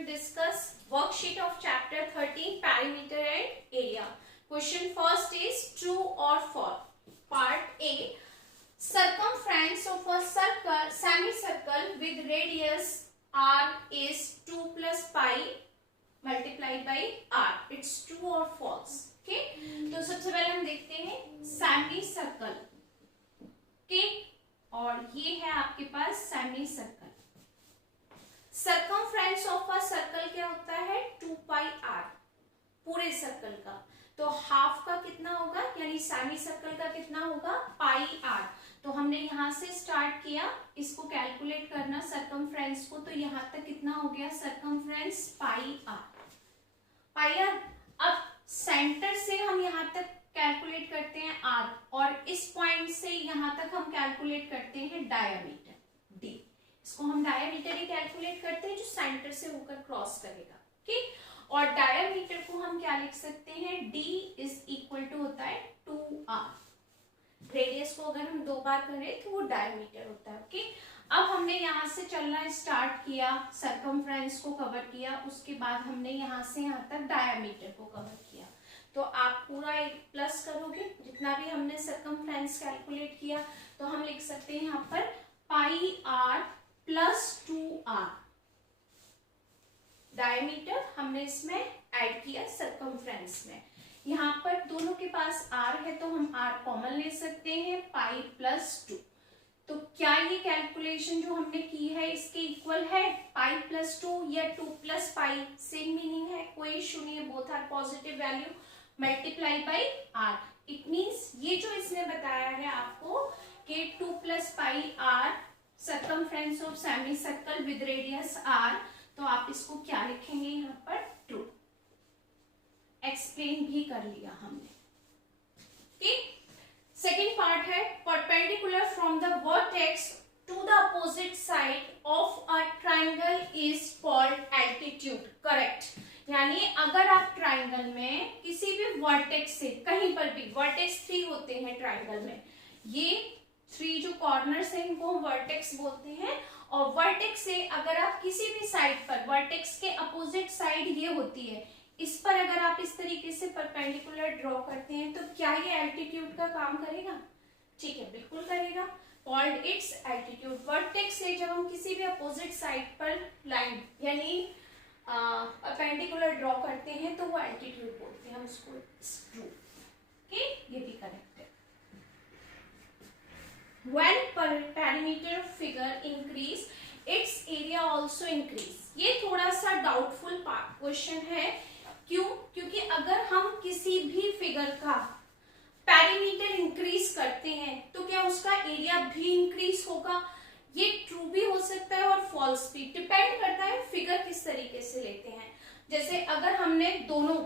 will discuss worksheet of chapter 13 perimeter and area. Question first is true or false. Part A, circumference of a circle semicircle with radius r is 2 plus pi multiplied by r. It's true or false. Okay, तो सबसे पहले हम देखते हैं semi circle. Okay, और ये है आपके पास semi circle. Circumference of a circle क्या होता है? 2 पाई आर, पूरे सर्कल का. तो हाफ का कितना होगा, यानी सेमी सर्कल का कितना होगा? पाई आर. तो हमने यहां से स्टार्ट किया इसको कैलकुलेट करना सर्कमफ्रेंस को, तो यहां तक कितना हो गया? Circumference pi r. Pi r. अब सेंटर से हम यहां तक कैलकुलेट करते हैं आर, और इस पॉइंट से यहां तक हम कैलकुलेट करते हैं डायमीटर डी. इसको हम डायमीटर ही कैलकुलेट करते हैं जो सेंटर से होकर क्रॉस करेगा. ठीक, और डायमीटर को हम क्या लिख सकते हैं? डी इज इक्वल टू होता है 2r. रेडियस को अगर हम 2 बार करें तो वो डायमीटर होता है. ओके, अब हमने यहाँ से चलना स्टार्ट किया, सर्कमफ्रेंस को कवर किया, उसके बाद हमने यहाँ से यहाँ तक डायमीटर को कवर किया. तो आप पूरा एक प्लस करोगे जितना भी हमने सर्कमफ्रेंस कैलकुलेट किया, तो हम लिख सकते हैं यहाँ पर पाई आर प्लस 2r. डायमीटर हमने इसमें ऐड किया सर्कमफ्रेंस में. यहाँ पर दोनों के पास r है तो हम r कॉमन ले सकते हैं, पाई प्लस 2. तो क्या ये कैलकुलेशन जो हमने की है इसके इक्वल है? पाई प्लस 2 या 2 प्लस पाई सेम मीनिंग है, कोई इशू नहीं है, both are positive value. Multiply by r. It means ये जो इसने बताया है आपको कि 2 plus pi r circumference of semi circle with radius r, तो आप इसको क्या लिखेंगे यहाँ पर? ट्रू. एक्सप्लेन भी कर लिया हमने. ठीक, सेकेंड पार्ट है perpendicular from the vertex to the opposite side of a triangle is called altitude. Correct. यानी अगर आप ट्राइंगल में किसी भी वर्टेक्स से कहीं पर भी, वर्टेक्स 3 होते हैं ट्राइंगल में, ये 3 जो कॉर्नर्स हैं इनको हम वर्टेक्स बोलते हैं. और वर्टेक्स से अगर आप किसी भी साइड पर, वर्टेक्स के अपोजिट साइड ये होती है, इस पर अगर आप इस तरीके से परपेंडिकुलर ड्रॉ करते हैं तो क्या ये एल्टीट्यूड का काम करेगा? ठीक है, बिल्कुल करेगा. Called its altitude. वर्टेक्स से जब हम किसी भी अपोजिट साइड पर लाइन यानी परपेंडिकुलर ड्रॉ करते हैं तो वो एल्टीट्यूड बोलते हैं हम उसको. ट्रू. ओके, ये भी करेक्ट है. When perimeter figure increase, its area also increase. ये थोड़ा सा डाउटफुल क्वेश्चन है. क्यों? क्योंकि अगर हम किसी भी फिगर का पेरीमीटर इंक्रीज करते हैं तो क्या उसका एरिया भी इंक्रीज होगा? ये ट्रू भी हो सकता है और फॉल्स भी. डिपेंड करता है फिगर किस तरीके से लेते हैं. जैसे अगर हमने दोनों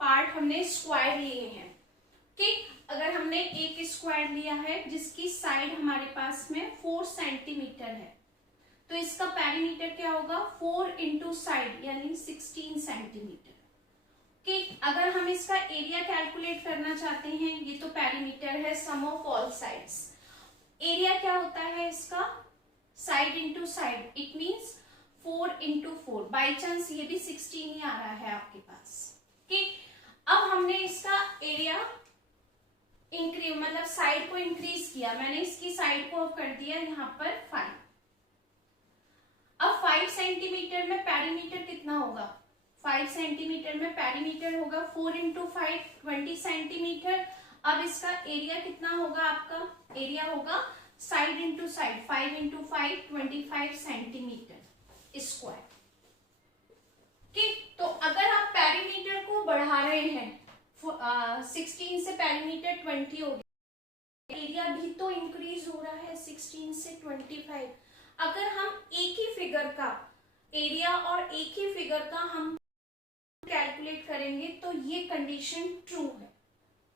पार्ट हमने स्क्वायर लिए हैं, ठीक, अगर हमने एक स्क्वायर लिया है जिसकी साइड हमारे पास में 4 सेंटीमीटर है, तो इसका पेरीमीटर क्या होगा? 4 इंटू साइड यानी 16 सेंटीमीटर. ठीक, अगर हम इसका एरिया कैलकुलेट करना चाहते हैं, ये तो पेरीमीटर है सम ऑफ ऑल साइड्स. एरिया क्या होता है इसका? Side into side. It means 4 into 4. By chance ये भी 16 ही आ रहा है आपके पास. ठीक, अब हमने इसका एरिया इंक्रीज मतलब साइड को इंक्रीज किया. मैंने इसकी साइड को अब कर दिया यहाँ पर 5. अब 5 सेंटीमीटर में पेरीमीटर कितना होगा? 5 सेंटीमीटर में पेरीमीटर होगा 4 इंटू 5 20 सेंटीमीटर. अब इसका एरिया कितना होगा? आपका एरिया होगा side into side 5 into 5 25 centimetre square. ठीक, तो अगर आप पेरीमीटर को बढ़ा रहे हैं 16 से पेरीमीटर 20 हो गया, एरिया भी तो इंक्रीज हो रहा है 16 से 25. अगर हम एक ही फिगर का एरिया और एक ही फिगर का हम कैलकुलेट करेंगे तो ये कंडीशन ट्रू है.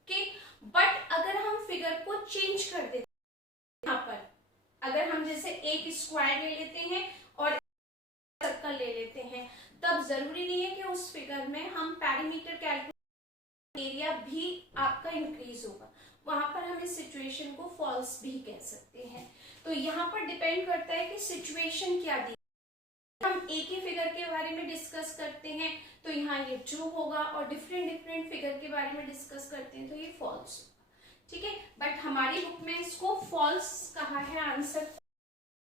ठीक, बट अगर हम फिगर को चेंज कर देते हैं, यहाँ पर अगर हम जैसे एक स्क्वायर ले लेते हैं और सर्कल ले लेते हैं, तब जरूरी नहीं है कि उस फिगर में हम पेरीमीटर कैलकुलेट, एरिया भी आपका इंक्रीज होगा. वहां पर हम इस सिचुएशन को फॉल्स भी कह सकते हैं. तो यहाँ पर डिपेंड करता है कि सिचुएशन क्या दी हम एक ही फिगर के बारे में डिस्कस करते हैं तो यहाँ ये ट्रू होगा, और डिफरेंट डिफरेंट फिगर के बारे में डिस्कस करते हैं तो ये फॉल्स होगा। ठीक है, बट हमारी बुक में इसको फॉल्स कहा है, आंसर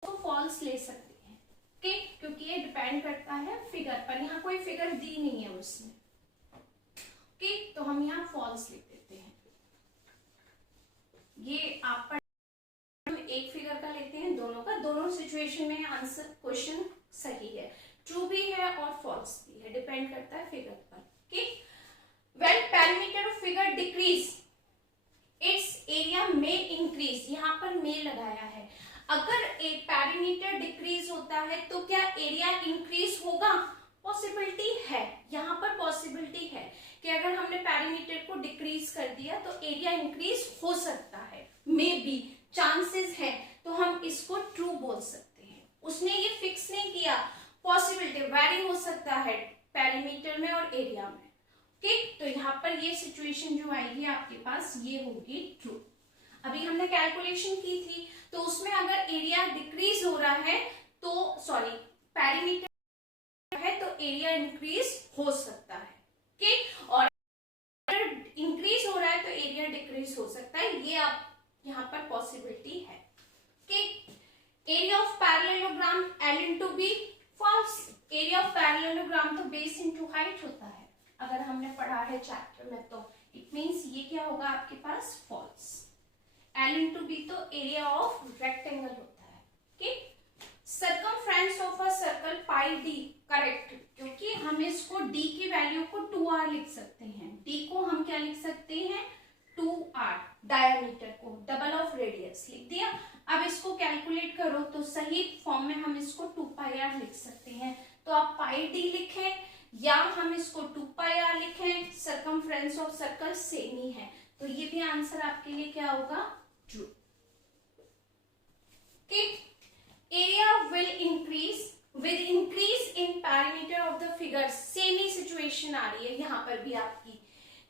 तो फॉल्स ले सकते हैं। ओके, क्योंकि ये डिपेंड करता है फिगर पर, यहाँ कोई फिगर दी नहीं है उसमें। ओके, तो हम यहाँ फॉल्स लिख देते हैं। ये आप पर एक फिगर का लेते हैं, दोनों का, दोनों सिचुएशन में आंसर क्वेश्चन सही है, ट्रू भी है और फॉल्स भी है, डिपेंड करता है फिगर पर। Okay, when perimeter of figure decrease its area में इंक्रीज, यहाँ पर में लगाया है। अगर एक पेरीमीटर डिक्रीज होता है तो क्या एरिया इंक्रीज होगा? पॉसिबिलिटी है, यहाँ पर पॉसिबिलिटी है कि अगर हमने पेरीमीटर को डिक्रीज कर दिया तो एरिया इंक्रीज हो सकता है, मे बी चांसेस है, तो हम इसको ट्रू बोल सकते हैं। उसने ये फिक्स नहीं किया, पॉसिबिलिटी वेरी हो सकता है पेरीमीटर में और एरिया में। ओके, तो यहाँ पर ये सिचुएशन जो आएगी आपके पास ये होगी ट्रू। अभी हमने कैलकुलेशन की थी तो उसमें अगर एरिया डिक्रीज हो रहा है तो सॉरी पेरीमीटर है तो एरिया इंक्रीज हो सकता है। ओके, और अगर इंक्रीज हो रहा है तो एरिया डिक्रीज हो सकता है, ये आप यहाँ पर पॉसिबिलिटी है। Okay, area of parallelogram L into b, false. Area of parallelogram तो बेस इंटू हाइट होता है, अगर हमने पढ़ा है चैप्टर में, तो इट मींस ये क्या होगा आपके पास? फॉल्स। L इंटू बी तो एरिया ऑफ रेक्टेंगल होता है। Okay, circumference of a circle pi D, correct, क्योंकि हम इसको d की वैल्यू को 2r लिख सकते हैं। d को हम क्या लिख सकते हैं? 2r, डायमीटर को डबल ऑफ रेडियस लिख दिया। अब इसको कैलकुलेट करो तो सही फॉर्म में हम इसको 2πr लिख सकते हैं, तो आप पाई डी लिखें या हम इसको 2πr लिखें, सर्कमफ्रेंस ऑफ सर्कल सेम ही है, तो ये भी आंसर आपके लिए क्या होगा? True. Okay, area will increase with increase in parameter of the figure, same ही सिचुएशन आ रही है यहाँ पर भी आपकी,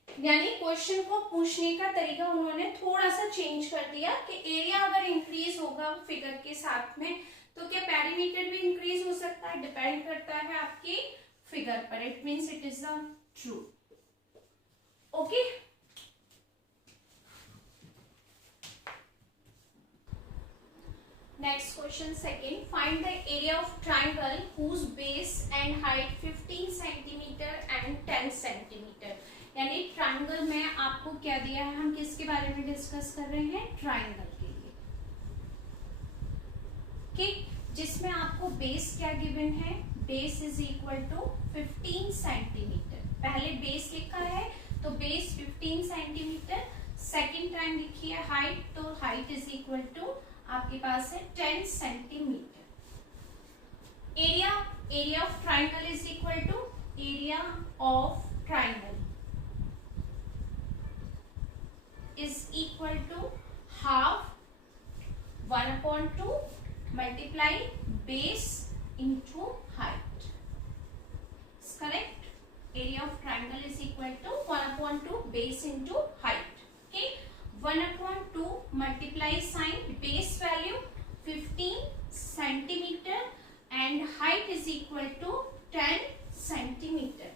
यानी क्वेश्चन को पूछने का तरीका उन्होंने थोड़ा सा चेंज कर दिया कि एरिया अगर इंक्रीज होगा फिगर के साथ में तो क्या पेरीमीटर भी इंक्रीज हो सकता है, डिपेंड करता है आपकी फिगर पर, it means it is a true. Okay, next question second, find the area of triangle whose base and height 15 centimetre and 10 centimetre. यानी ट्राइंगल में आपको क्या दिया है, हम किसके बारे में डिस्कस कर रहे हैं? ट्राइंगल के लिए। ठीक, जिसमें आपको बेस क्या गिवन है? Base is equal to 15 centimetre. पहले बेस लिखा है तो बेस 15 सेंटीमीटर, सेकेंड टाइम लिखी है हाइट, तो हाइट इज इक्वल टू आपके पास है 10 centimetre. Area, area of triangle is equal to area of triangle is equal to half 1/2 multiply base into height. Is correct? Area of triangle is equal to 1/2 base into height. Okay, 1/2 multiply sine base value 15 centimeter and height is equal to 10 centimeter.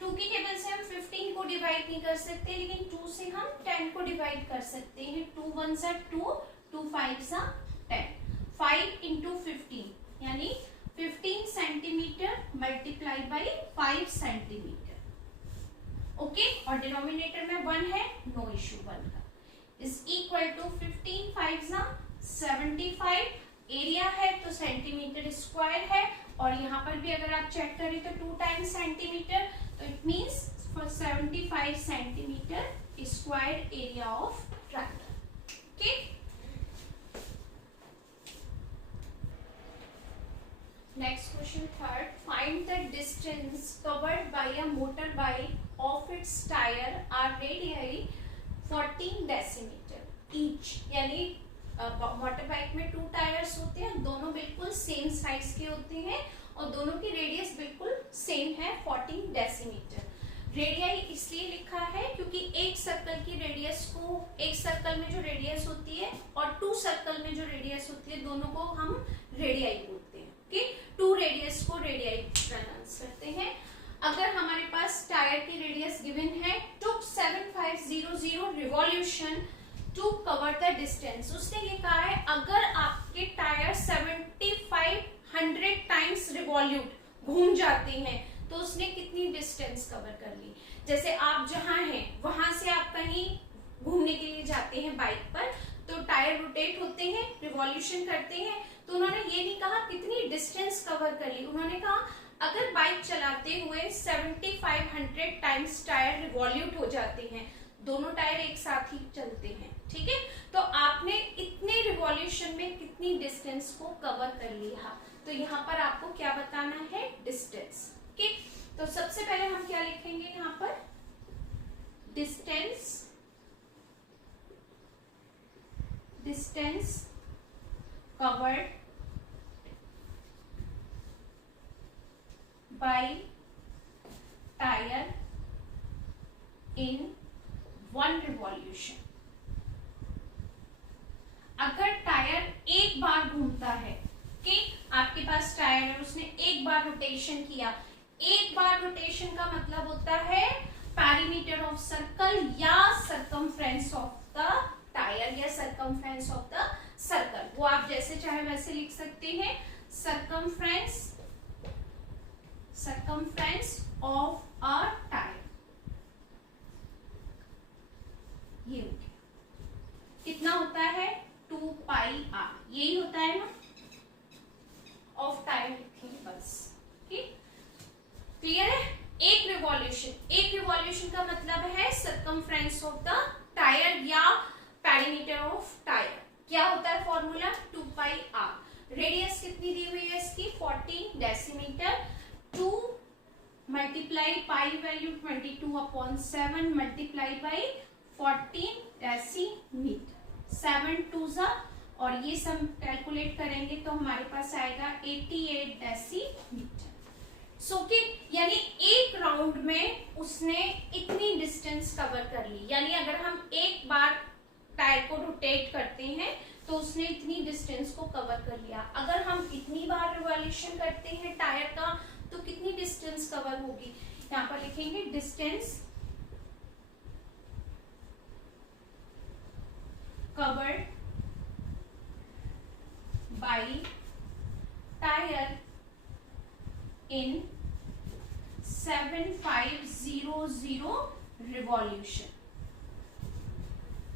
2 की table से हम 15 को divide नहीं कर सकते, लेकिन 2 से हम 10 को डिवाइड कर सकते हैं। 2 1 सा 2, 2 5 सा 10, 5 इंटू 15 यानी 15 centimetre multiply by 5 centimetre. Okay, और डिनोमिनेटर में 1 है, नो इश्यू 1 का, इज इक्वल टू 15 5 सा 75। एरिया है तो सेंटीमीटर स्क्वायर है, और यहाँ पर भी अगर आप चेक करें तो 2 टाइम्स सेंटीमीटर, तो it means for 75 centimetre square area of triangle. Okay, next question third, find the distance covered by a motor bike of its tyre are radially 14 decimetre each. यानी मोटर बाइक में 2 tyres होते हैं, दोनों बिल्कुल same size के होते हैं और दोनों की रेडियस बिल्कुल सेम है 14 डेसीमीटर। रेडियस इसलिए लिखा है क्योंकि एक सर्कल की रेडियस को, एक सर्कल में जो रेडियस होती है और 2 सर्कल में जो रेडियस होती है, दोनों को हम रेडियाई बोलते हैं। कि 2 रेडियस को रेडियाई प्रोनाउंस करते हैं। अगर हमारे पास टायर की रेडियस गिवन है took 7500 revolution to cover the distance, उसने ये कहा है अगर आपके टायर 7500 टाइम्स रिवॉल्यूट घूम जाते हैं तो उसने कितनी डिस्टेंस कवर कर ली। जैसे आप जहां हैं वहां से आप कहीं घूमने के लिए जाते हैं बाइक पर, तो टायर रोटेट होते हैं, रिवॉल्यूशन करते हैं, तो उन्होंने ये नहीं कहा कितनी डिस्टेंस कवर कर ली, उन्होंने कहा अगर बाइक चलाते हुए 7500 टाइम्स टायर रिवॉल्यूट हो जाते हैं, दोनों टायर एक साथ ही चलते हैं, ठीक है, तो आपने इतने रिवॉल्यूशन में कितनी डिस्टेंस को कवर कर लिया। तो यहाँ पर आपको क्या बताना है, डिस्टेंस। ओके, तो सबसे पहले हम क्या लिखेंगे यहाँ पर, डिस्टेंस कवर्ड बाय टायर इन 1 रिवॉल्यूशन। अगर टायर एक बार घूमता है कि आपके पास टायर है, उसने एक बार रोटेशन किया, एक बार रोटेशन का मतलब होता है पेरीमीटर ऑफ सर्कल या सरकमफ्रेंस ऑफ द टायर या सरकमफ्रेंस ऑफ द सर्कल, वो आप जैसे चाहे वैसे लिख सकते हैं। सरकमफ्रेंस ऑफ अ टायर, ये हो गया, कितना होता है 2 पाई आर, यही होता है ना, ऑफ टायर लिखेंगे बस, ठीक, क्लियर है। एक रिवॉल्यूशन का मतलब है सरकमफ्रेंस ऑफ द टायर या पेरीमीटर ऑफ टायर, क्या होता है फॉर्मूला 2 पाई आर। रेडियस कितनी दी हुई है इसकी 14 decimetre, 2 multiply pi value 22/7 multiply by 14 decimetre, 7 2 जा, और ये सब कैलकुलेट करेंगे तो हमारे पास आएगा 88 डेसीमीटर। सो कि यानी एक राउंड में उसने इतनी डिस्टेंस कवर कर ली, यानी अगर हम एक बार टायर को रोटेट करते हैं तो उसने इतनी डिस्टेंस को कवर कर लिया। अगर हम इतनी बार रिवॉल्यूशन करते हैं टायर का तो कितनी डिस्टेंस कवर होगी, यहाँ पर लिखेंगे डिस्टेंस कवर्ड बाय टायर इन 7500 रिवॉल्यूशन,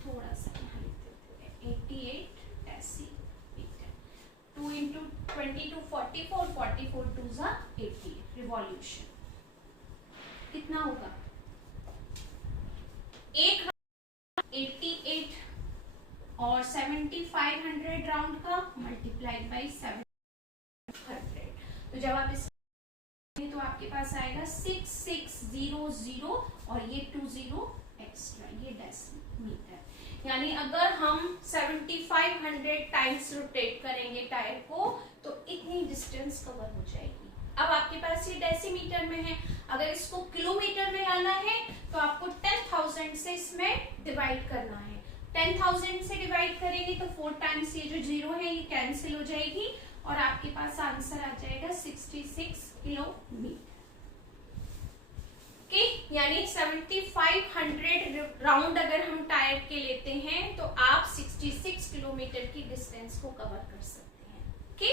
थोड़ा सा यहाँ लिख देते हैं 88 डेसीमीटर, 2 इंटू 22 44 44 2 जा 80 रिवॉल्यूशन, कितना होगा एक 88 और 7500 राउंड का मल्टीप्लाइड बाई 700, तो जब आप इस तो आपके पास आएगा 6600 और ये 20 एक्स्ट्रा, ये डेसीमीटर। यानी अगर हम 7500 टाइम्स रोटेट करेंगे टायर को तो इतनी डिस्टेंस कवर हो जाएगी। अब आपके पास ये डेसीमीटर में है, अगर इसको किलोमीटर में लाना है तो आपको 10,000 से इसमें डिवाइड करना है। 10,000 से डिवाइड करेंगे तो 4 टाइम्स ये जो 0 है ये कैंसिल हो जाएगी और आपके पास आंसर आ जाएगा 66 किलोमीटर। यानी 7500 राउंड अगर हम टायर के लेते हैं तो आप 66 किलोमीटर की डिस्टेंस को कवर कर सकते हैं। Okay,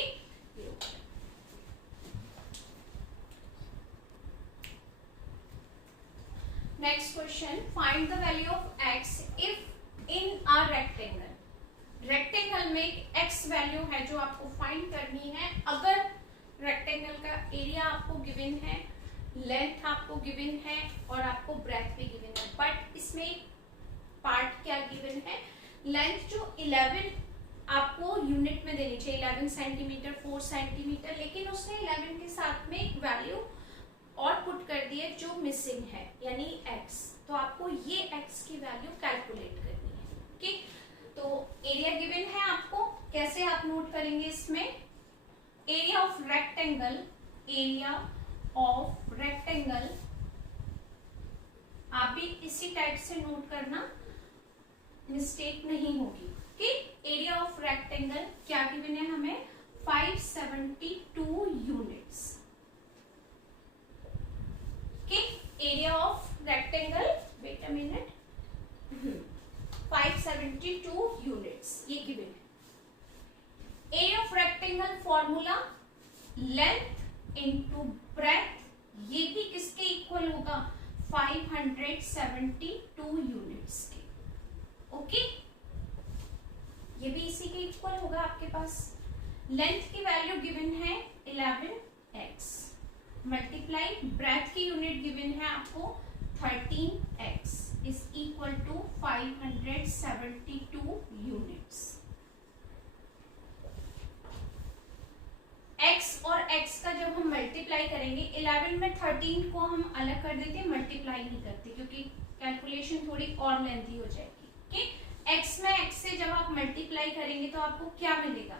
next question, find the value of x if in a rectangle. Rectangle में x वैल्यू है जो आपको फाइंड करनी है। अगर रेक्टेंगल का एरिया आपको गिवन है, लेंथ आपको गिवन है और आपको ब्रेथ भी गिवन है, बट इसमें एक पार्ट क्या गिवन है, लेंथ जो 11 आपको यूनिट में देनी चाहिए, 11 सेंटीमीटर 4 सेंटीमीटर, लेकिन उसने 11 के साथ में एक वैल्यू और पुट कर दी है जो मिसिंग है यानी x, तो आपको ये x की वैल्यू कैलकुलेट करनी है। ठीक, तो एरिया गिवन है आपको, कैसे आप नोट करेंगे इसमें, area of rectangle, area of rectangle आप भी इसी टाइप से नोट करना, मिस्टेक नहीं होगी। ठीक, एरिया ऑफ रेक्टेंगल क्या गिवन है हमें 572 यूनिट्स। के area of rectangle, wait a minute, 572 units ये गिवन है। Area of rectangle formula length into breadth, ये भी किसके इक्वल होगा, 572 यूनिट्स के। ओके, ये भी इसी के इक्वल होगा आपके पास। लेंथ की वैल्यू गिवन है 11x मल्टीप्लाई ब्रेथ की यूनिट गिवन है आपको 13x is equal to 572 units. x और x का जब हम मल्टीप्लाई करेंगे, 11 में 13 को हम अलग कर देते हैं, मल्टीप्लाई नहीं करते क्योंकि कैलकुलेशन थोड़ी और लेंथी हो जाएगी। ओके, x में x से जब आप मल्टीप्लाई करेंगे तो आपको क्या मिलेगा,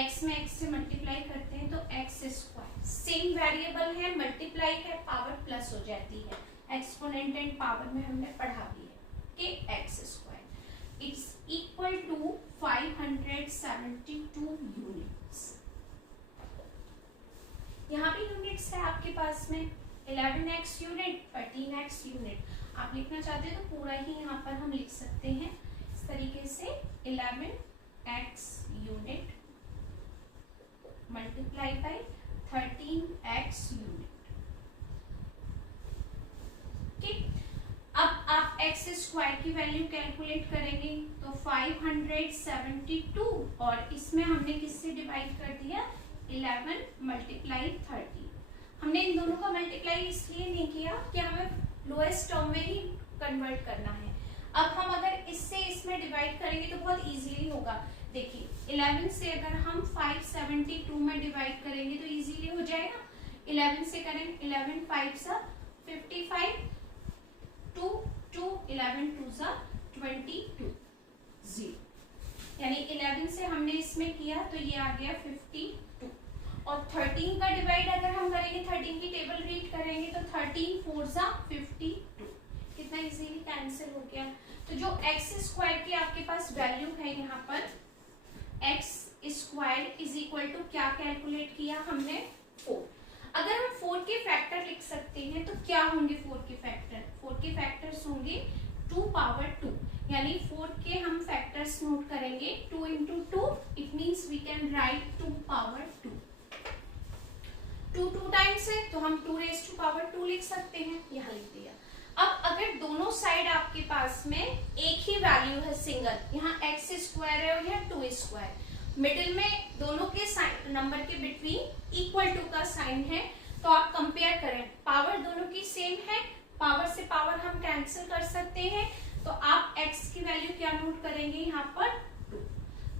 x में x से मल्टीप्लाई करते हैं तो x स्क्वायर, सेम वेरिएबल है, मल्टीप्लाई है, पावर प्लस हो जाती है, एक्सपोनेंट एंड पावर में हमने पढ़ा भी है कि x square it's equal to 572 units. यहाँ पे यूनिट्स है आपके पास में 11x यूनिट, 13x यूनिट। आप लिखना चाहते हैं तो पूरा ही यहाँ पर हम लिख सकते हैं इस तरीके से, 11x unit multiply by 13x unit. ठीक, अब आप x स्क्वायर की वैल्यू कैलकुलेट करेंगे तो 572 और इसमें हमने किससे डिवाइड कर दिया, 11 मल्टीप्लाई 30। हमने इन दोनों का मल्टीप्लाई इसलिए नहीं किया कि हमें लोएस्ट टर्म में ही कन्वर्ट करना है। अब हम अगर इससे इसमें डिवाइड करेंगे तो बहुत इजीली होगा। देखिए 11 से अगर हम 572 में डिवाइड करेंगे तो इजीली हो जाएगा। 11 से करें, 11 5 सा 55, 2 2 11 2 सा 22 0, यानी 11 से हमने इसमें किया तो ये आ गया 52। और 13 का डिवाइड अगर हम करेंगे, 13 की टेबल रीड करेंगे तो 13 4 सा 52, कितना इजीली कैंसिल हो गया। तो जो x स्क्वायर की आपके पास वैल्यू है यहाँ पर, x square is equal to क्या कैलकुलेट किया हमने, 4। अगर हम 4 के फैक्टर लिख सकते हैं तो क्या होंगे 4 के फैक्टर, 4 के फैक्टर्स होंगे 2 पावर 2, यानी 4 के हम फैक्टर्स नोट करेंगे 2 into 2, it means we can write 2 power 2। 2 2 times है तो हम 2 रेज़ टू पावर 2 लिख सकते हैं, यहाँ लिख दिया। अब अगर दोनों साइड आपके पास में एक ही वैल्यू है सिंगल, यहाँ x स्क्वायर है और यहाँ 2 स्क्वायर, मिडिल में दोनों के साइन नंबर के बिटवीन इक्वल टू का साइन है, तो आप कंपेयर करें, पावर दोनों की सेम है, पावर से पावर हम कैंसिल कर सकते हैं, तो आप x की वैल्यू क्या नोट करेंगे यहाँ पर 2।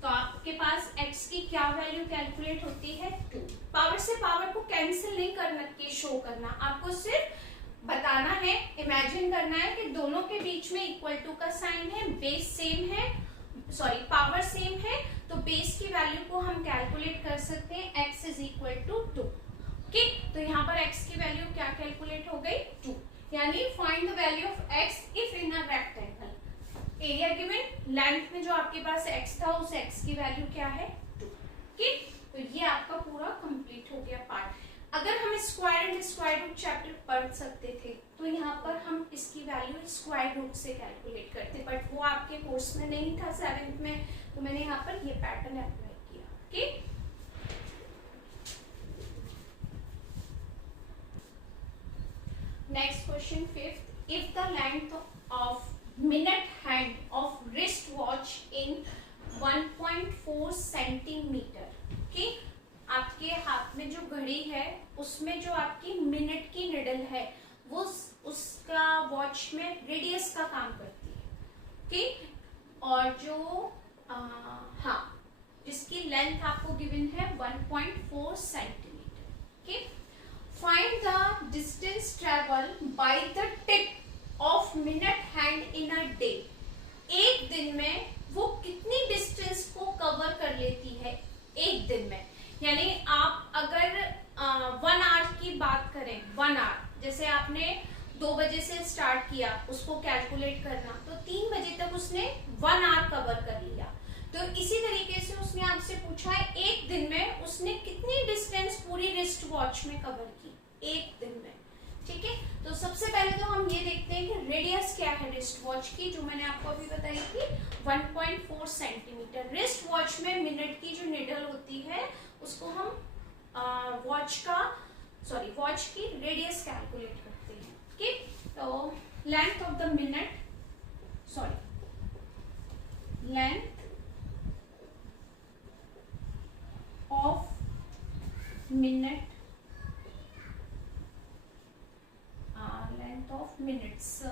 तो आपके पास x की क्या वैल्यू कैलकुलेट होती है 2। पावर से पावर को कैंसिल नहीं करना के शो करना, आपको सिर्फ बताना है, इमेजिन करना है कि दोनों के बीच में इक्वल टू का साइन है, बेस सेम है, सॉरी पावर सेम है, तो बेस की वैल्यू को हम कैलकुलेट कर सकते हैं, x is equal to 2। Okay, तो यहाँ पर x की वैल्यू क्या कैलकुलेट हो गई 2, यानी find the value of x if in a rectangle. Area given, length में जो आपके पास x था उस x की वैल्यू क्या है 2। ओके, तो ये आपका पूरा कंप्लीट हो गया पार्ट। अगर हम square and square root chapter पढ़ सकते थे तो यहाँ पर हम इसकी वैल्यू स्क्वायर रूट से कैलकुलेट करते, बट वो आपके कोर्स में नहीं था 7th में, तो मैंने यहाँ पर ये पैटर्न अप्लाई किया। Okay, next question 5th, if the length of minute hand of wrist watch in 1.4 centimetre, okay, आपके हाथ में जो घड़ी है उसमें जो आपकी मिनट की निडल है वो उसका वॉच में रेडियस का काम करती है। ओके, और जो हाँ जिसकी लेंथ आपको गिवन है 1.4 centimetre. Okay, find the distance travel by the tip of minute hand in a day. एक दिन में वो कितनी डिस्टेंस को कवर कर लेती है एक दिन में, यानी आप अगर 1 आवर की बात करें, 1 आवर, जैसे आपने 2 बजे से स्टार्ट किया उसको कैलकुलेट करना, तो 3 बजे तक उसने 1 आवर कवर कर लिया। तो इसी तरीके से उसने आपसे पूछा है एक दिन में उसने कितनी डिस्टेंस पूरी रिस्ट वॉच में कवर की, एक दिन में। ठीक है, तो सबसे पहले तो हम ये देखते हैं कि रेडियस क्या है रिस्ट वॉच की, जो मैंने आपको अभी बताई थी 1.4 सेंटीमीटर। रिस्ट वॉच में मिनट की जो निडल होती है उसको हम वॉच की रेडियस कैलकुलेट करते हैं। ठीक, तो length of the minute, length of minute, length of minutes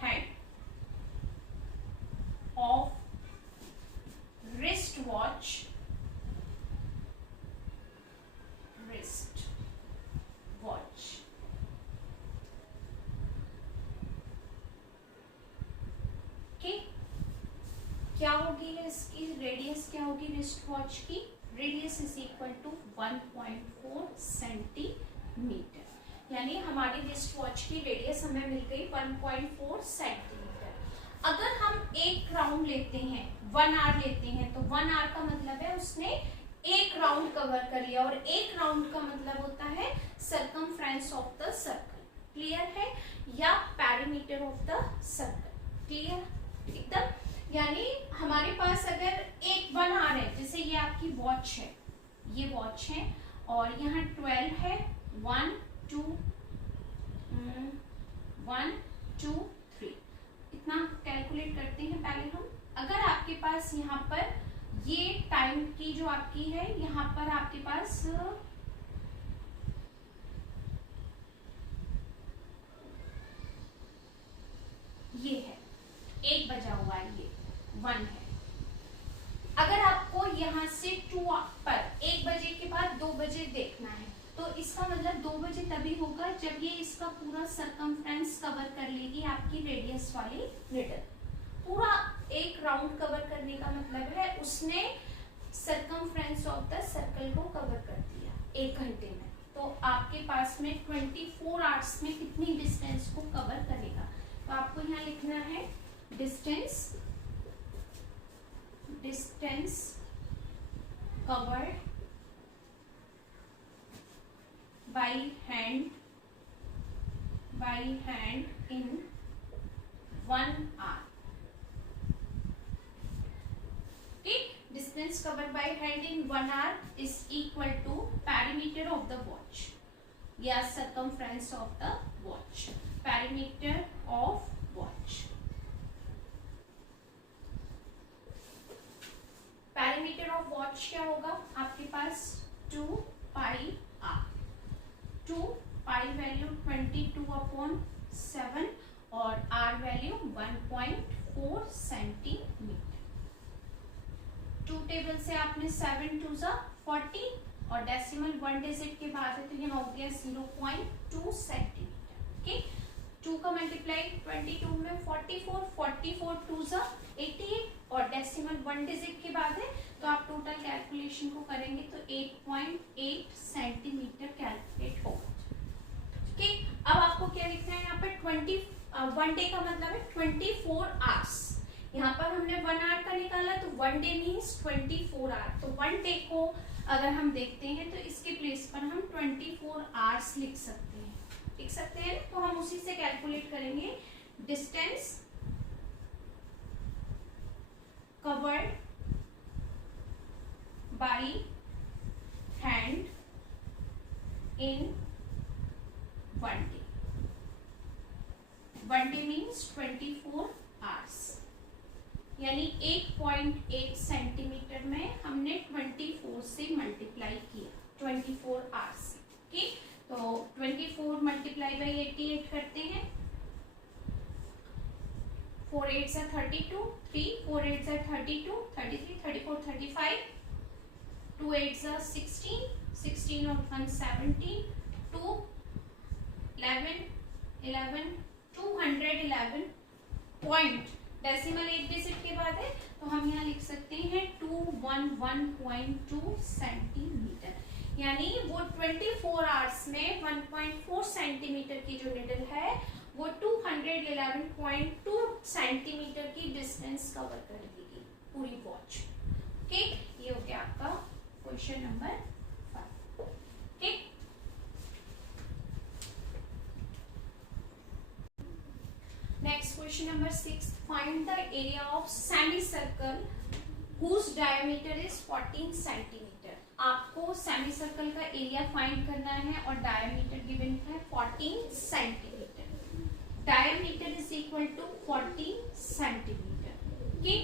hand of wristwatch, okay, क्या होगी इसकी रेडियस, क्या होगी रिस्ट वॉच की radius is equal to 1.4 centimetre. यानी हमारी रिस्ट वॉच की रेडियस हमें मिल गई 1.4 सेंटीमीटर। अगर हम एक राउंड लेते हैं, 1 आवर लेते हैं, तो 1 आवर का मतलब है उसने एक राउंड कवर कर लिया, और एक राउंड का मतलब होता है circumference of the circle. Clear है, या perimeter of the circle. Clear एकदम। यानी हमारे पास अगर एक 1 आवर है, जैसे ये आपकी वॉच है, ये वॉच है और यहाँ 12 है, 1 2 1 2 3, इतना कैलकुलेट करते हैं पहले हम। अगर आपके पास यहाँ पर ये टाइम की जो आपकी है, यहाँ पर आपके पास ये है 1 बजा हुआ है, ये 1 है। अगर आपको यहाँ से 2 पर 1 बजे के बाद 2 बजे देखना है, तो इसका मतलब 2 बजे तभी होगा जब ये इसका पूरा सरकमफ्रेंस कवर कर लेगी आपकी रेडियस वाली निडल। पूरा एक राउंड कवर करने का मतलब है उसने सरकमफ्रेंस ऑफ द सर्कल को कवर कर दिया 1 घंटे में। तो आपके पास में 24 आवर्स में कितनी डिस्टेंस को कवर करेगा। तो आपको यहाँ लिखना है distance covered by hand in 1 hour। Okay, distance covered by hand in 1 hour is equal to perimeter of the watch, या circumference of the watch, perimeter of watch। perimeter of watch क्या होगा आपके पास 2 पाई r, 2 पाई वैल्यू 22/7 और r value 1.4 centimetre. 2 table से आपने 7 2 40 और decimal 1 digit के बाद है, तो यहाँ हो गया 0.2 सेंटीमीटर। ओके, 2 का मल्टीप्लाई 22 में 44, 44 2 88 और डेसिमल 1 डिजिट के बाद है, तो आप टोटल कैलकुलेशन को करेंगे तो 8.8 सेंटीमीटर कैलकुलेट होगा। ठीक है, अब आपको क्या लिखना है यहाँ पर 1 डे का मतलब है 24 आवर्स। यहाँ पर हमने 1 आवर का निकाला, तो 1 डे मीन्स 24 आवर। तो 1 डे को अगर हम देखते हैं तो इसके प्लेस पर हम 24 आवर्स लिख सकते हैं। तो हम उसी से कैलकुलेट करेंगे distance covered by hand in 1 day। 1 day means 24 hours, यानी 8.8 सेंटीमीटर में हमने 24 से मल्टीप्लाई किया 24 आवर्स। ठीक, तो 24 मल्टीप्लाई बाई 88 करते हैं, 4 8 32, 3 4 8 32, 33 34 35, 2 8 16, 16 और 1 17, 2 11 11, 211 पॉइंट, डेसिमल 1 डिजिट के बाद है, तो हम यहाँ लिख सकते हैं 211.2 सेंटीमीटर। यानी वो 24 आवर्स में 1.4 सेंटीमीटर की जो निडल है वो 211.2 सेंटीमीटर की डिस्टेंस कवर कर देगी। पूरी वॉच। ओके, ये हो गया आपका क्वेश्चन नंबर 5। ठीक, next question number 6, find the area of semi circle whose diameter is 14 centimetre. आपको सेमी सर्कल का एरिया फाइंड करना है और डायमीटर गिवन है 14 centimetre. Diameter is equal to 14 centimetre. Okay,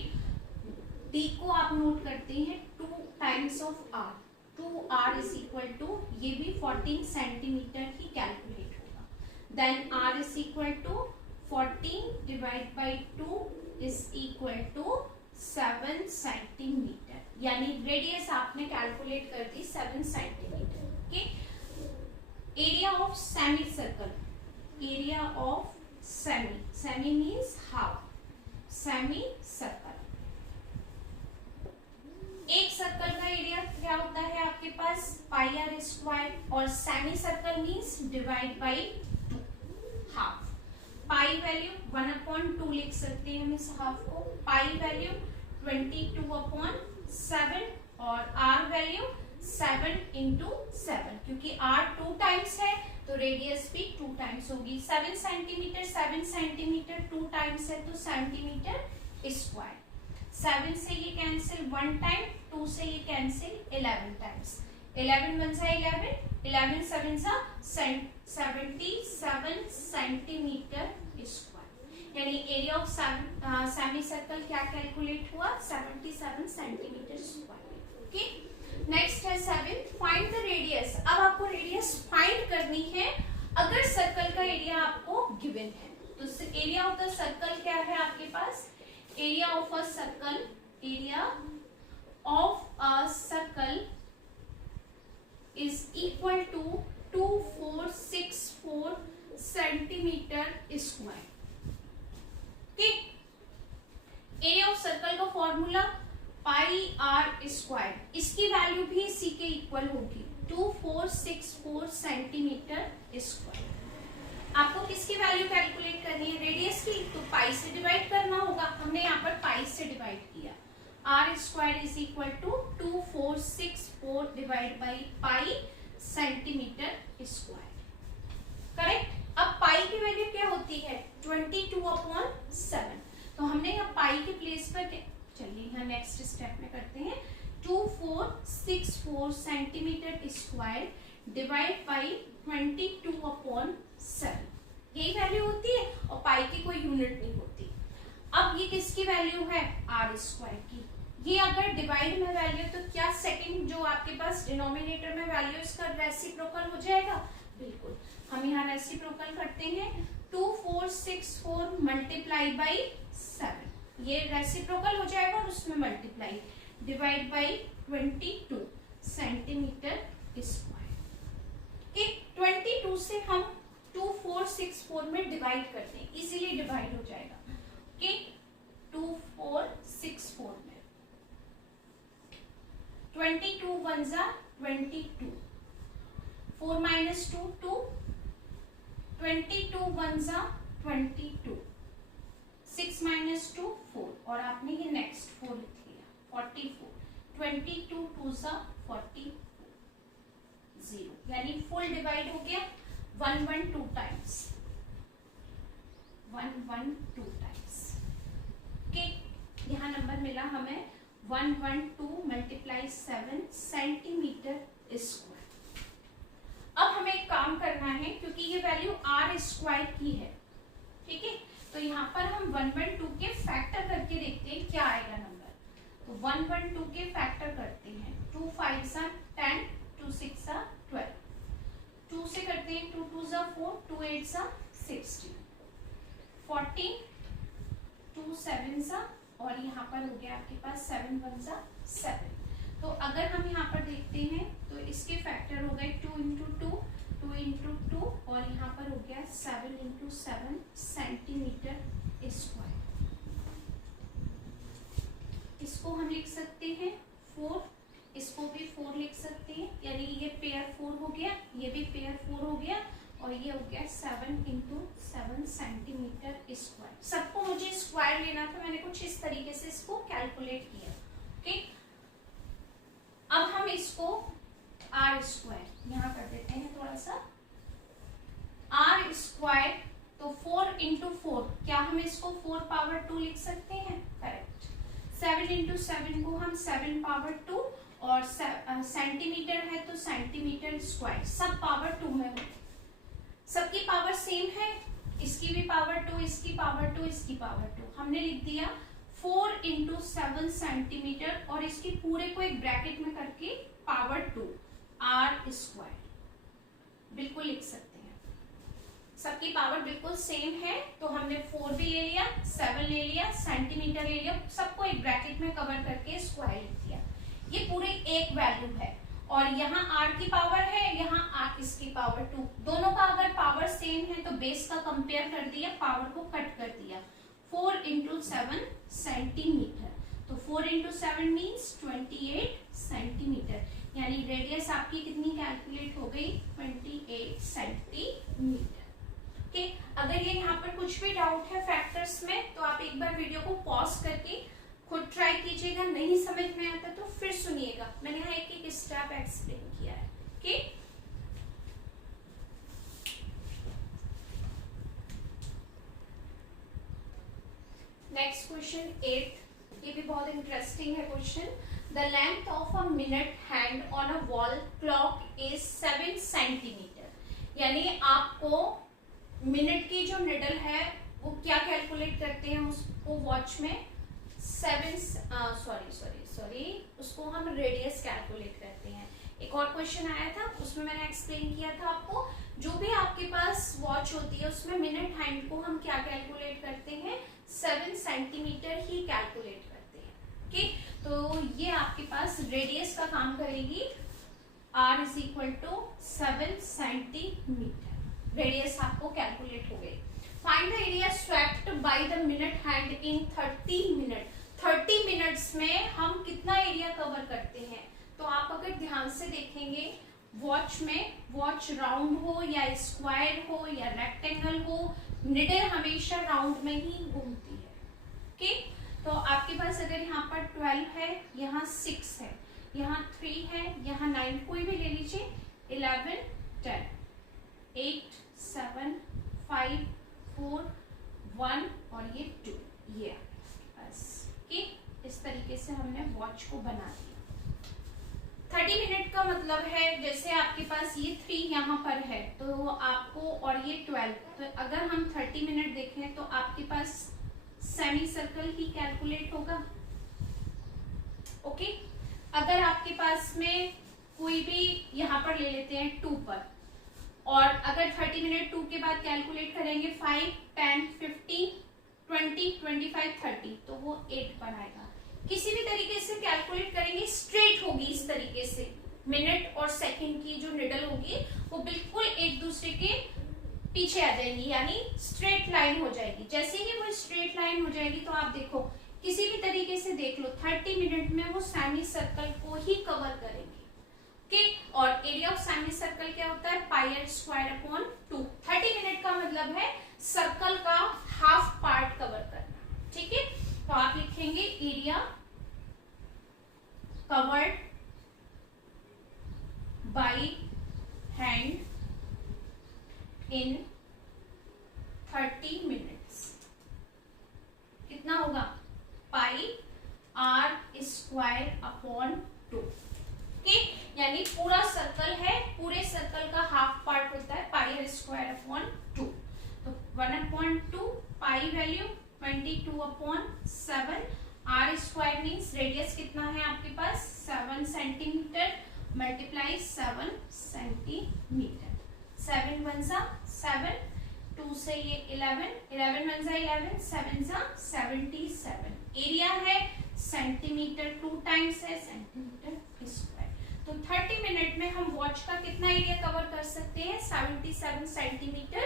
d को आप नोट करते हैं 2 times of r, 2r is equal to, ये भी 14 सेंटीमीटर ही कैलकुलेट होगा। Then r is equal to 14 divide by 2 is equal to 7 centimetre, यानी रेडियस आपने कैलकुलेट कर दी 7 centimetre. Okay, area of semi circle, area of semi, semi means half, semi circle. एक circle का area क्या होता है आपके पास, पाई आर स्क्वायर, और semi circle means divide by 2, half. Pi value 1/2 लिख सकते हैं हम इस हाफ को, पाई वैल्यू 22/7 और r वैल्यू 7 इंटू 7, क्योंकि r 2 टाइम्स है तो रेडियस भी 2 टाइम्स होगी। 7 सेंटीमीटर 7 सेंटीमीटर 2 टाइम्स है तो सेंटीमीटर स्क्वायर। 7 से ये कैंसिल 1 टाइम, 2 से ये कैंसिल 11 टाइम्स, 11 1 सा 11, 11 7 सा 77 सेंटीमीटर स्क्वायर, यानी एरिया ऑफ सेमी सर्कल क्या कैलकुलेट हुआ, 77 सेंटीमीटर स्क्वायर। ओके, नेक्स्ट है 7, फाइंड द रेडियस। अब आपको रेडियस फाइंड करनी है अगर सर्कल का एरिया आपको गिवन है। तो एरिया ऑफ द सर्कल क्या है आपके पास, area of a circle, area of a circle is equal to 2464 centimetre square. ठीक, एरिया ऑफ सर्कल का फॉर्मूला पाई आर स्क्वायर, इसकी वैल्यू भी इसी के इक्वल होगी 2464 सेंटीमीटर स्क्वायर। आपको किसकी वैल्यू कैलकुलेट करनी है, रेडियस की, तो पाई से डिवाइड करना होगा। हमने यहाँ पर पाई से डिवाइड किया, r square is equal to 2464 divide by pi centimetre square. Correct. अब पाई की वैल्यू क्या होती है 22/7, तो हमने यहाँ पाई के प्लेस पर, चलिए यहाँ नेक्स्ट स्टेप में करते हैं, 2464 सेंटीमीटर स्क्वायर डिवाइड बाई 22/7, यही वैल्यू होती है और पाई की कोई यूनिट नहीं होती। अब ये किसकी वैल्यू है, आर स्क्वायर की। ये अगर डिवाइड में वैल्यू, तो क्या सेकंड जो आपके पास डिनोमिनेटर में वैल्यू इसका रेसिप्रोकल हो जाएगा, बिल्कुल। हम यहाँ रेसिप्रोकल करते हैं, 2464 मल्टीप्लाई बाई 7, ये रेसिप्रोकल हो जाएगा और उसमें multiply, divide by 22 centimetre square. ठीक, 22 से हम 2464 में डिवाइड करते हैं, इजीली डिवाइड हो जाएगा। ठीक, 2464 में 22 1 जा 22, 4 माइनस 2 2, 22 1 जा 22, 6 माइनस 2 4, और आपने ये नेक्स्ट 4 लिख लिया 44, 22 2 जा 44, 0, यानी फुल डिवाइड हो गया 112 टाइम्स, 112 टाइम्स। ओके, यहाँ नंबर मिला हमें 112 मल्टीप्लाई 7 सेंटीमीटर स्क्वायर। अब हमें एक काम करना है, क्योंकि ये वैल्यू आर स्क्वायर की है, ठीक है, तो यहाँ पर हम 112 के फैक्टर करके देखते हैं क्या आएगा नंबर। तो 112 के फैक्टर करते हैं, 2 5 सा 10, 2 6 सा 12, 2 से करते हैं 2 2 सा 4, 2 8 सा 16, 14, 2 7 सा, और यहाँ पर हो गया आपके पास 7 1 सा 7। तो अगर हम यहाँ पर देखते हैं तो इसके फैक्टर हो गए 2 इंटू 2, 2 इंटू 2, और यहाँ पर हो गया 7 इंटू 7 सेंटीमीटर स्क्वायर। इसको हम लिख सकते हैं 4, इसको भी 4 लिख सकते हैं, यानी ये पेयर 4 हो गया, ये भी पेयर 4 हो गया, और ये हो गया 7 × 7 सेंटीमीटर स्क्वायर। सबको मुझे स्क्वायर लेना था, मैंने कुछ इस तरीके से इसको कैलकुलेट किया। ओके, अब हम इसको आर स्क्वायर यहाँ कर देते हैं थोड़ा सा। आर स्क्वायर तो 4 × 4, क्या हम इसको 4 पावर 2 लिख सकते हैं? करेक्ट। 7 × 7 को हम 7 पावर 2, और सेंटीमीटर है तो सेंटीमीटर स्क्वायर, सब पावर 2 में होते, सबकी पावर सेम है, इसकी भी पावर 2, इसकी पावर 2, इसकी पावर 2। हमने लिख दिया 4 × 7 सेंटीमीटर, और इसकी पूरे को एक ब्रैकेट में करके पावर 2 आर स्क्वायर बिल्कुल लिख सकते हैं। सबकी पावर बिल्कुल सेम है, तो हमने 4 भी ले लिया, 7 ले लिया, सेंटीमीटर ले लिया, सबको एक ब्रैकेट में कवर करके स्क्वायर लिख दिया। ये पूरे एक वैल्यू है, और यहाँ r की पावर है, यहाँ r इसकी पावर 2, दोनों का अगर पावर सेम है तो बेस का कंपेयर कर दिया, पावर को कट कर दिया। 4 × 7 सेंटीमीटर, तो 4 × 7 मीन्स 28 सेंटीमीटर, यानी रेडियस आपकी कितनी कैलकुलेट हो गई? 28 सेंटीमीटर। ओके, अगर ये यहाँ पर कुछ भी डाउट है फैक्टर्स में तो आप एक बार वीडियो को पॉज करके खुद ट्राई कीजिएगा, नहीं समझ में आता तो फिर सुनिएगा, मैंने यहाँ एक एक स्टेप एक्सप्लेन किया है। ओके, नेक्स्ट क्वेश्चन 8, ये भी बहुत इंटरेस्टिंग है question. The length of a minute hand on a wall clock is 7 centimetre, यानी आपको मिनट की जो निडल है वो क्या कैलकुलेट करते हैं उसको वॉच में, उसको हम रेडियस कैलकुलेट करते हैं। एक और क्वेश्चन आया था उसमें मैंने एक्सप्लेन किया था आपको, जो भी आपके पास वॉच होती है उसमें मिनट हैंड को हम क्या कैलकुलेट करते हैं? 7 सेंटीमीटर ही कैलकुलेट करते हैं। ओके, तो ये आपके पास रेडियस का काम करेगी, r = 7 सेंटीमीटर, रेडियस आपको कैलकुलेट हो गई। Find the area swept by the minute hand in 30 minute. 30 minutes में हम कितना एरिया कवर करते हैं? तो आप अगर ध्यान से देखेंगे वॉच में, वॉच राउंड हो या स्क्वायर हो या रेक्टेंगल हो, निडल हमेशा राउंड में ही घूमती है। ओके, तो आपके पास अगर यहाँ पर 12 है, यहाँ 6 है, यहाँ 3 है, यहाँ 9, कोई भी ले लीजिए, 11, 10, 8, 7, 5, 4, 1 और ये 2, ये बस। कि इस तरीके से हमने वॉच को बना दिया। 30 मिनट का मतलब है जैसे आपके पास ये 3 यहाँ पर है तो आपको, और ये 12, तो अगर हम 30 मिनट देखें तो आपके पास सेमी सर्कल ही कैलकुलेट होगा। ओके, अगर आपके पास में कोई भी यहाँ पर ले लेते हैं 2 पर, और अगर 30 मिनट 2 के बाद कैलकुलेट करेंगे 5, 10, 15, 20, 25, 30, तो वो 8 पर आएगा। किसी भी तरीके से कैलकुलेट करेंगे स्ट्रेट होगी, इस तरीके से मिनट और सेकंड की जो निडल होगी वो बिल्कुल एक दूसरे के पीछे आ जाएंगी, यानी स्ट्रेट लाइन हो जाएगी। जैसे ही वो स्ट्रेट लाइन हो जाएगी तो आप देखो किसी भी तरीके से देख लो 30 मिनट में वो सेमी सर्कल को ही कवर करेंगे। ओके, और एरिया ऑफ सेमी सर्कल क्या होता है? πr²/2। 30 मिनट का मतलब है सर्कल का हाफ पार्ट कवर करना। ठीक है, तो आप लिखेंगे area covered by hand in 30 minutes कितना होगा? πr²/2। ओके, यानी पूरा सर्कल है, पूरे सर्कल का हाफ पार्ट होता है πr²/2। तो 1/2 pi value 22/7, r² means radius कितना है आपके पास? 7 सेंटीमीटर मल्टीप्लाई 7 सेंटीमीटर। 7 1 7, 2 से ये 11, 11 1 11, 7 77। एरिया है सेंटीमीटर, 2 टाइम्स है सेंटीमीटर स्क्वायर। तो 30 मिनट में हम वॉच का कितना एरिया कवर कर सकते हैं? 77 सेंटीमीटर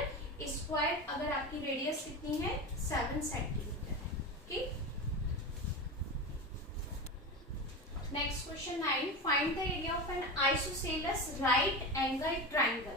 स्क्वायर, अगर आपकी रेडियस कितनी है? 7 सेंटीमीटर है। Okay, next question 9, find the area of N isosceles right angle triangle.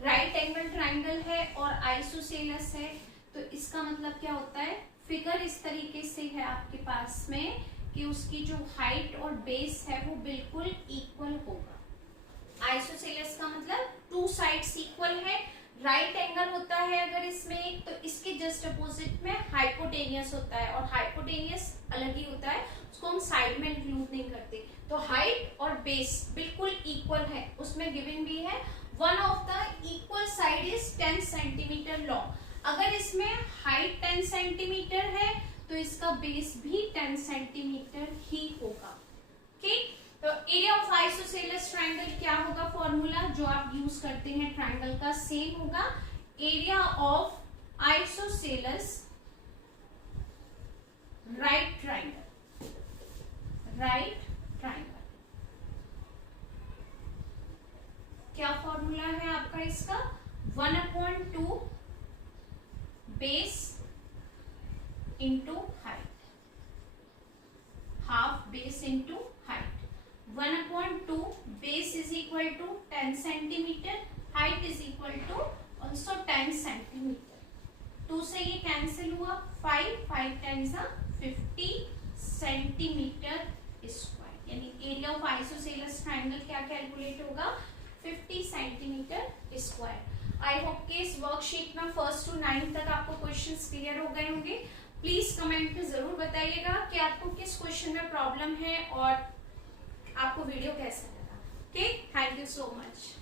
Right angle triangle है और आइसोसेलस है, तो इसका मतलब क्या होता है, फिगर इस तरीके से है आपके पास में कि उसकी जो हाइट और बेस है वो बिल्कुल इक्वल होगा। आइसोसेलस का मतलब टू साइड्स इक्वल है, राइट एंगल होता है अगर इसमें, तो इसके जस्ट अपोजिट में हाइपोटेनियस होता है, और हाइपोटेनियस अलग ही होता है, उसको हम साइड में इंक्लूड नहीं करते। तो हाइट और बेस बिल्कुल इक्वल है, उसमें गिवन भी है one of the equal side is 10 centimetre long. अगर इसमें हाइट 10 सेंटीमीटर है तो इसका बेस भी 10 सेंटीमीटर ही होगा। ठीक, तो एरिया ऑफ आइसोसेलस ट्राइंगल क्या होगा, फॉर्मूला जो आप यूज करते हैं ट्राइंगल का सेम होगा, area of isosceles right triangle, right triangle क्या फॉर्मूला है आपका इसका, 1/2 base into height, half base into height, 1/2 base is equal to 10 centimetre, height is equal to also 10 centimetre. 2 से ये कैंसिल हुआ, 5 10 50 सेंटीमीटर स्क्वायर, यानी एरिया ऑफ आइसोसेलस ट्राइंगल क्या calculate होगा, 50 सेंटीमीटर स्क्वायर। आई होप कि इस वर्कशीट में 1st to 9th तक आपको क्वेश्चंस क्लियर हो गए होंगे। प्लीज कमेंट में जरूर बताइएगा कि आपको किस क्वेश्चन में प्रॉब्लम है और आपको वीडियो कैसा लगा। Okay, thank you so much.